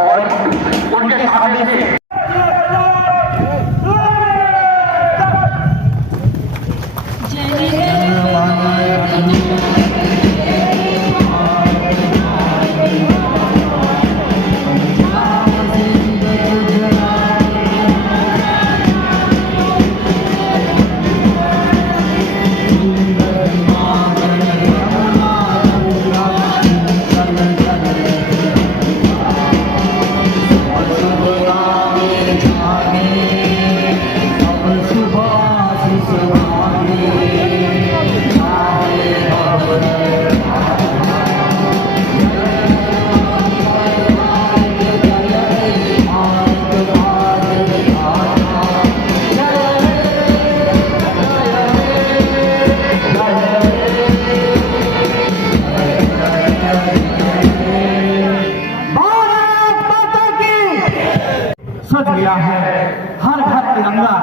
और उनके सामने से सज गया है हर घर तिरंगा।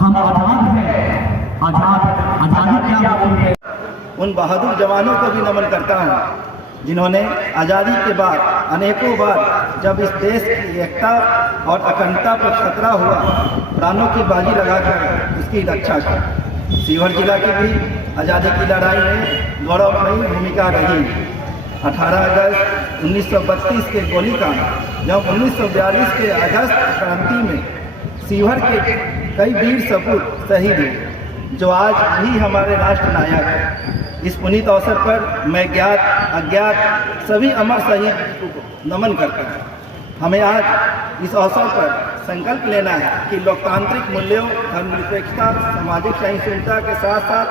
हम आजाद हैं, आजादी क्या होती है। उन बहादुर जवानों को भी नमन करता हूँ जिन्होंने आज़ादी के बाद अनेकों बार जब इस देश की एकता और अखंडता पर खतरा हुआ प्राणों की बाजी लगाकर उसकी रक्षा की। सीहोर जिला की भी आज़ादी की लड़ाई में गौरवमयी भूमिका रही। 18 अगस्त 1932 के गोलीकांड, जब 1942 के अगस्त क्रांति में सीहोर के कई वीर सपूत शहीद हुए जो आज भी हमारे राष्ट्र नायक हैं। इस पुनीत अवसर पर मैं ज्ञात अज्ञात सभी अमर शहीद को नमन करता हूँ। हमें आज इस अवसर पर संकल्प लेना है कि लोकतांत्रिक मूल्यों, धर्मनिरपेक्षता, सामाजिक सहिष्णुता के साथ साथ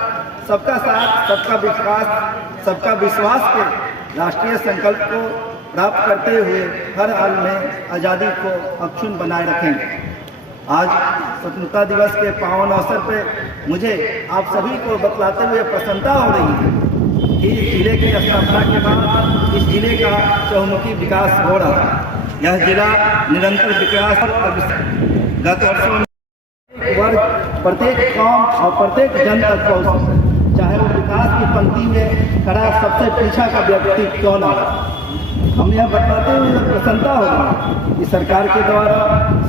सबका साथ, सबका विकास, सबका विश्वास के राष्ट्रीय संकल्प को प्राप्त करते हुए हर हाल में आज़ादी को अक्षुण्ण बनाए रखेंगे। आज स्वतंत्रता दिवस के पावन अवसर पर मुझे आप सभी को बतलाते हुए प्रसन्नता हो रही है कि इस जिले की स्थापना के बाद इस जिले का चहुमुखी विकास हो रहा है। यह जिला निरंतर विकास और गत वर्षों में वर्ग, प्रत्येक कौम और प्रत्येक जन तक पहुँच, चाहे वो विकास की पंक्ति में खड़ा सबसे पीछा का व्यक्ति क्यों ना हो। हम यह बताते हुए प्रसन्नता होगी कि सरकार के द्वारा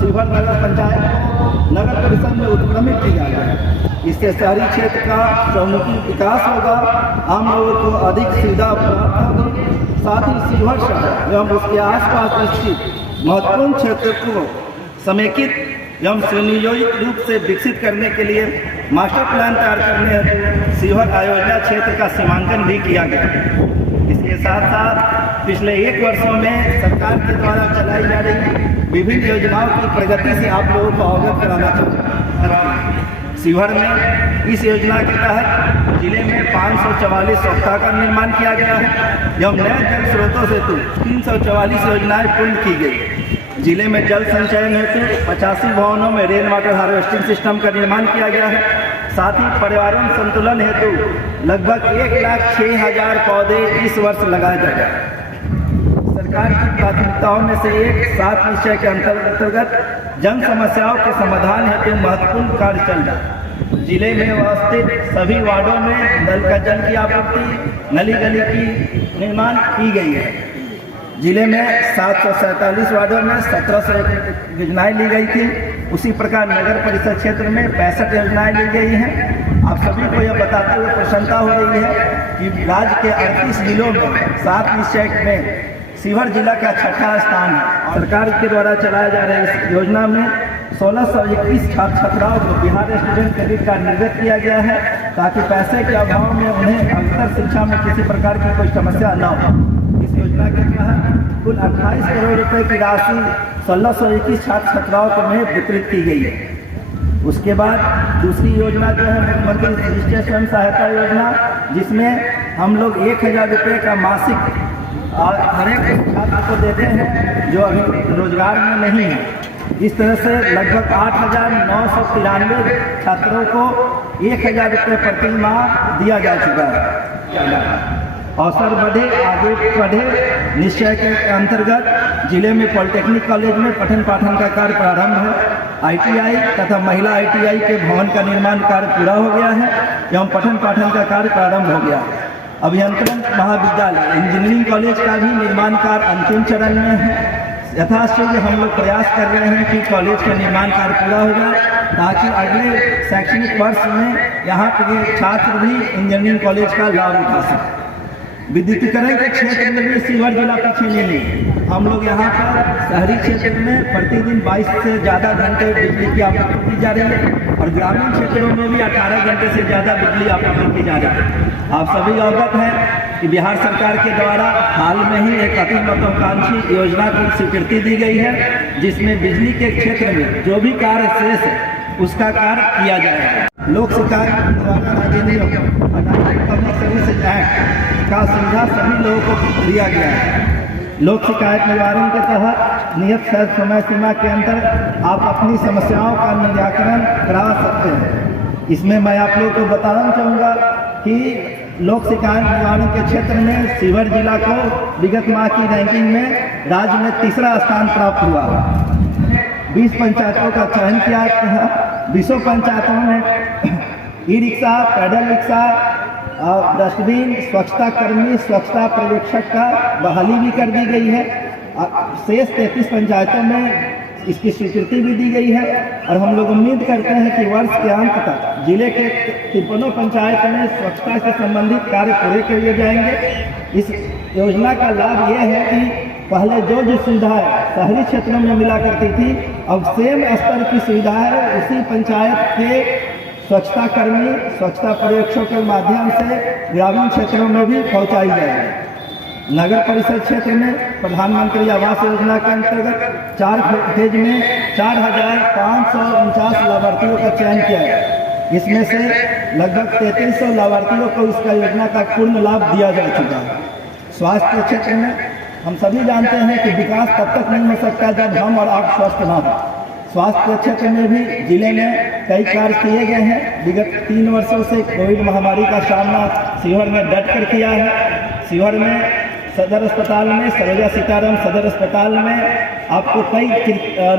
सीहोर नगर पंचायत को नगर परिषद में उत्क्रमित किया गया। इससे शहरी क्षेत्र का चहुमुखी विकास होगा, आम लोगों को अधिक सुविधा प्राप्त होगी। साथ ही सीहोर शहर एवं उसके आसपास स्थित महत्वपूर्ण क्षेत्र को समेकित एवं सुनियोजित रूप से विकसित करने के लिए मास्टर प्लान तैयार करने हेतु सीहोर आयोजना क्षेत्र का सीमांकन भी किया गया। इसके साथ साथ पिछले 1 वर्षों में सरकार के द्वारा चलाई जा रही विभिन्न योजनाओं की प्रगति से आप लोगों को अवगत कराना चाहता हूँ। सीहोर में इस योजना के तहत जिले में 544 सप्ताह का निर्माण किया गया है एवं नए जल स्रोतों से 344 योजनाएं पूर्ण की गई। जिले में जल संचयन हेतु 85 भवनों में रेन वाटर हार्वेस्टिंग सिस्टम का निर्माण किया गया है। साथ ही पर्यावरण संतुलन हेतु लगभग 1,06,000 पौधे इस वर्ष लगाए जाएंगे। सरकार की प्राथमिकताओं में से एक 7 निश्चय के अंतर्गत जन समस्याओं के समाधान हेतु महत्वपूर्ण कार्य चल रहा है। जिले में अवस्थित सभी वार्डों में नल का जल की आपूर्ति, नली गली की निर्माण की गई है। जिले में 747 वार्डों में 1701 योजनाएं ली गई थी। उसी प्रकार नगर परिषद क्षेत्र में 65 योजनाएं ली गई हैं। आप सभी को यह बताते हुए प्रसन्नता हो रही है कि राज्य के 38 जिलों में 7 निश्चय में सीहोर जिला का 6ठा स्थान है। सरकार के द्वारा चलाए जा रहे इस योजना में 1621 छात्र छात्राओं को बिहार स्टूडेंट क्रेडिट कार्ड निर्गत किया गया है ताकि पैसे के अभाव में उन्हें अंतर शिक्षा में किसी प्रकार की कोई समस्या न हो। इस योजना के तहत कुल 28 करोड़ रुपए की राशि 1621 छात्र छात्राओं को में वितरित की गई है। उसके बाद दूसरी योजना जो है मुख्यमंत्री राष्ट्रीय स्वयं सहायता योजना, जिसमें हम लोग 1000 रुपये का मासिक और हर एक छात्र को देते हैं जो अभी रोजगार में नहीं है। इस तरह से लगभग 8,993 छात्रों को 1,000 रुपये प्रति माह दिया जा चुका है। अवसर बढ़े आगे बढ़े निश्चय के अंतर्गत जिले में पॉलिटेक्निक कॉलेज में पठन पाठन का कार्य प्रारंभ है। ITI तथा महिला ITI के भवन का निर्माण कार्य पूरा हो गया है एवं पठन पाठन का कार्य प्रारंभ हो गया है। अभियंत्रण महाविद्यालय इंजीनियरिंग कॉलेज का भी निर्माण कार्य अंतिम चरण में है। यथाशीघ्र हम लोग प्रयास कर रहे हैं कि कॉलेज का निर्माण कार्य पूरा हो जाए ताकि अगले शैक्षणिक वर्ष में यहाँ के छात्र भी इंजीनियरिंग कॉलेज का लाभ उठा सकें। विद्युतीकरण के क्षेत्र में भी सीवर जिला पीछे नहीं है। हम लोग यहाँ पर शहरी क्षेत्र में प्रतिदिन 22 से ज़्यादा घंटे बिजली की आपूर्ति की जा रही है और ग्रामीण क्षेत्रों में भी 18 घंटे से ज़्यादा बिजली आपूर्ति की जा रही है। आप सभी अवगत हैं कि बिहार सरकार के द्वारा हाल में ही एक अति महत्वाकांक्षी योजना को स्वीकृति दी गई है, जिसमें बिजली के क्षेत्र में जो भी कार्य शेष है उसका कार्य किया जाएगा। लोक शिकायत निवारण अधिनियम पब्लिक सर्विसेज एक्ट का सुविधा सभी लोगों को दिया गया है। लोक शिकायत निवारण के तहत नियत समय सीमा के अंदर आप अपनी समस्याओं का निराकरण करा सकते हैं। इसमें मैं आप लोगों को बताना चाहूँगा कि लोक शिकायत निवारण के क्षेत्र में सीवर जिला को विगत माह की रैंकिंग में राज्य में तीसरा स्थान प्राप्त हुआ। 20 पंचायतों का चयन किया था। 20 पंचायतों में ई-रिक्शा, पैडल रिक्शा, डस्टबिन, स्वच्छता कर्मी, स्वच्छता पर्यवेक्षक का बहाली भी कर दी गई है। शेष 33 पंचायतों में इसकी स्वीकृति भी दी गई है और हम लोग उम्मीद करते हैं कि वर्ष के अंत तक जिले के 53 पंचायत में स्वच्छता से संबंधित कार्य पूरे कर लिए जाएंगे। इस योजना का लाभ ये है कि पहले जो सुविधाएं शहरी क्षेत्रों में मिला करती थी, अब सेम स्तर की सुविधाएं उसी पंचायत के स्वच्छता कर्मी, स्वच्छता पर्यवेक्षकों के माध्यम से ग्रामीण क्षेत्रों में भी पहुंचाई जाएगी। नगर परिषद क्षेत्र में प्रधानमंत्री आवास योजना के अंतर्गत 4 फेज में 4,549 लाभार्थियों का चयन किया गया। इसमें से लगभग 3300 लाभार्थियों को इसका योजना का पूर्ण लाभ दिया जा चुका है। स्वास्थ्य क्षेत्र में हम सभी जानते हैं कि विकास तब तक नहीं हो सकता जब हम और आप स्वस्थ ना हो। स्वास्थ्य क्षेत्र में भी जिले में कई कार्य किए गए हैं। विगत 3 वर्षों से कोविड महामारी का सामना सीवर में डट कर किया है। सीवर में सदर अस्पताल में, सरोजा सीताराम सदर अस्पताल में आपको कई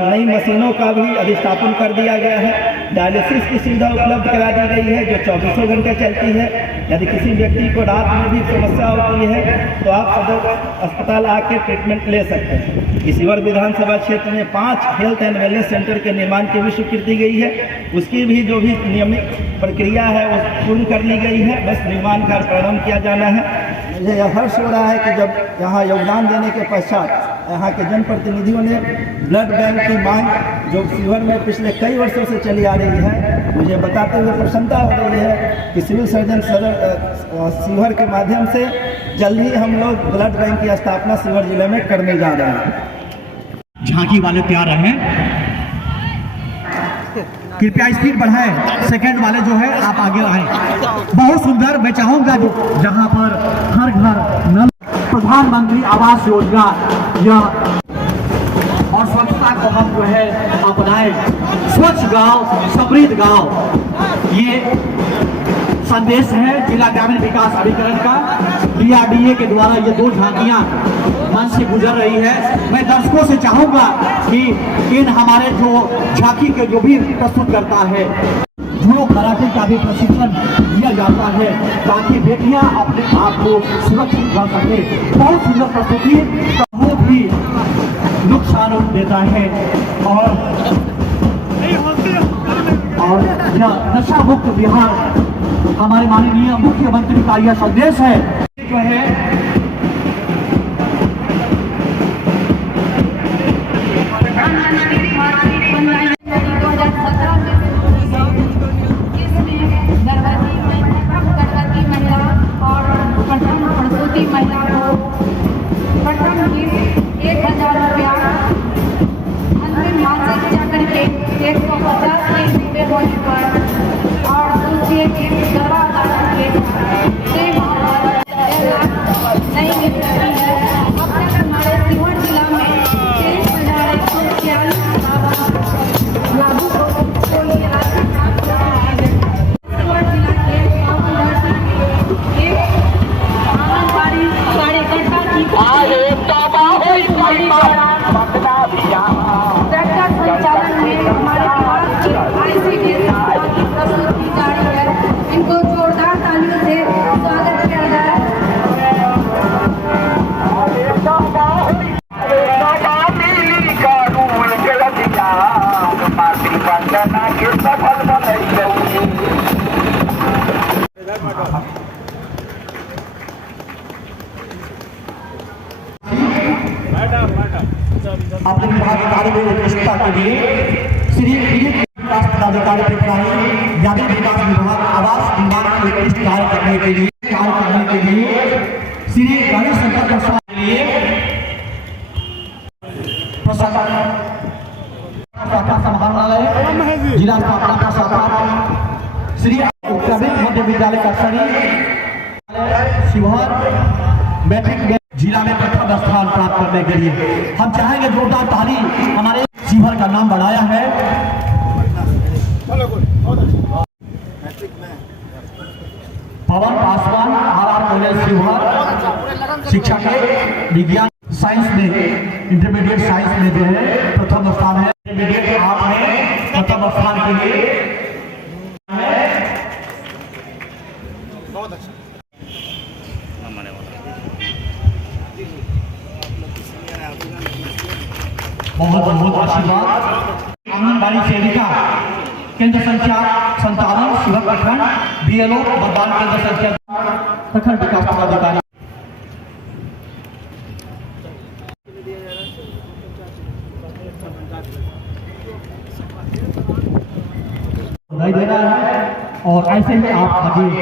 नई मशीनों का भी अधिष्ठापन कर दिया गया है। डायलिसिस की सुविधा उपलब्ध करा दी गई है जो 24 घंटे चलती है। यदि किसी व्यक्ति को रात में भी समस्या होती है तो आप सदर अस्पताल आके ट्रीटमेंट ले सकते हैं। इसीवर विधानसभा क्षेत्र में 5 हेल्थ एंड वेलनेस सेंटर के निर्माण की भी स्वीकृति गई है। उसकी भी जो भी नियमित प्रक्रिया है वो पूर्ण कर ली गई है। बस निर्माण कार्य प्रारंभ किया जाना है। मुझे यह हर्ष हो रहा है कि जब यहाँ योगदान देने के पश्चात यहाँ के जनप्रतिनिधियों ने ब्लड बैंक की मांग जो सीवर में पिछले कई वर्षों से चली आ रही है, मुझे बताते हुए प्रसन्नता हो रही है कि सिविल सर्जन सदर सीवर के माध्यम से जल्द ही हम लोग ब्लड बैंक की स्थापना सीवर जिले में करने जा रहे हैं। झांकी वाले तैयार रहें, कृपया स्पीड बढ़ाएं। सेकंड वाले जो है आप आगे आए। बहुत सुंदर, मैं चाहूंगा जहां पर हर घर नल, प्रधानमंत्री आवास योजना यह और स्वच्छता को हम जो है अपनाएं। स्वच्छ गांव समृद्ध गांव, ये संदेश है जिला ग्रामीण विकास अभिकरण का। DRDA के द्वारा ये 2 झांकियां मंच से गुजर रही है। मैं दर्शकों से चाहूंगा कि इन हमारे जो झांकी के जो भी प्रस्तुत करता है, जुड़ो कराटे का भी प्रशिक्षण दिया जाता है ताकि बेटियां अपने आप को सुरक्षित कर सके। बहुत सुंदर प्रस्तुति, बहुत ही नुकसान देता है और यह नशा मुक्त बिहार हमारे माननीय मुख्यमंत्री का यह संदेश है जो है। महिला को प्रथम किस्त 1,000 रुपया, अंतिम मासिक चक्र के 150 रुपये होने पर और दूसरे किस्त 12,000 रुपये कार्य में उत्कृष्टता के लिए श्री विकास पदाधिकारी प्रणाली ग्रामीण विकास विभाग आवास निर्माण के उत्कृष्ट कार्य करने के लिए श्री गणेश शंकर प्रसाद के लिए शाखा समाहरणालय जिला स्थापना का शाखा श्री ग्रामीण मध्य विद्यालय कक्षरी शिवहर मैट्रिक में जिला में प्रथम स्थान प्राप्त करने के लिए हम चाहेंगे जोरदार ताली हमारे शिवहर का नाम बढ़ाया है। पवन पासवान आर कॉलेज शिवहर शिक्षा के विज्ञान साइंस में इंटरमीडिएट साइंस में जो है प्रथम स्थान है। इंटरमीडिएट आपने प्रथम स्थान के लिए बहुत अच्छा बहुत आशीर्वाद। आंगनबाड़ी सेविका केंद्र संख्या 57 शिवहर प्रखंड बीएलओ मतदान केंद्र संख्या प्रखंड विकास पदाधिकारी नहीं दे रहा है और ऐसे ही आप आगे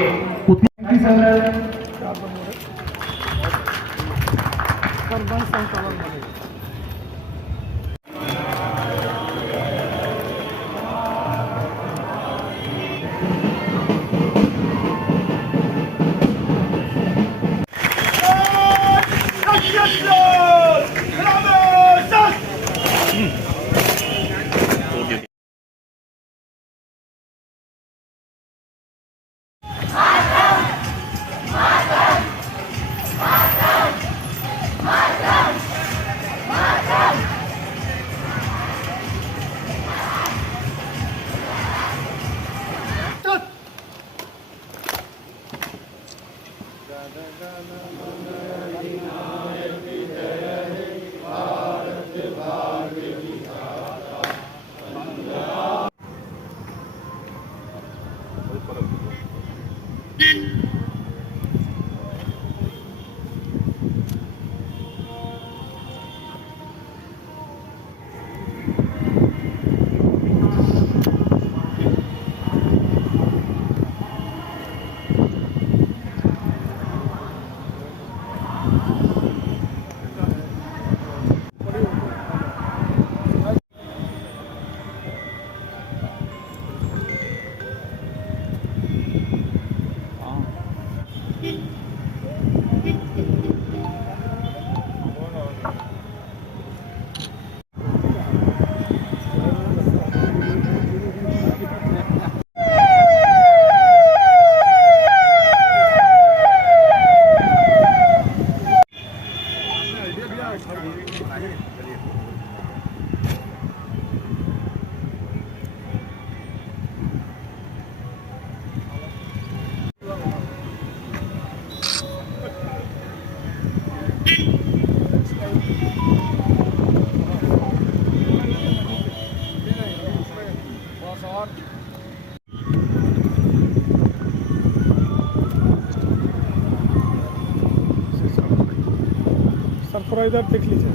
देख लीजिए।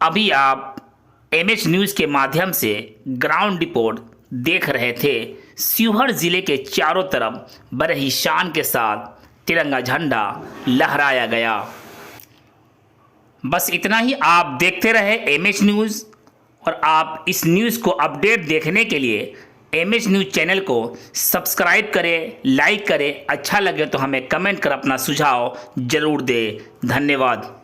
अभी आप एमएच न्यूज़ के माध्यम से ग्राउंड रिपोर्ट देख रहे थे। शिवहर जिले के चारों तरफ बड़े ही शान के साथ तिरंगा झंडा लहराया गया। बस इतना ही। आप देखते रहे एमएच न्यूज़ और आप इस न्यूज़ को अपडेट देखने के लिए एमएच न्यूज़ चैनल को सब्सक्राइब करें, लाइक करें। अच्छा लगे तो हमें कमेंट कर अपना सुझाव ज़रूर दें। धन्यवाद।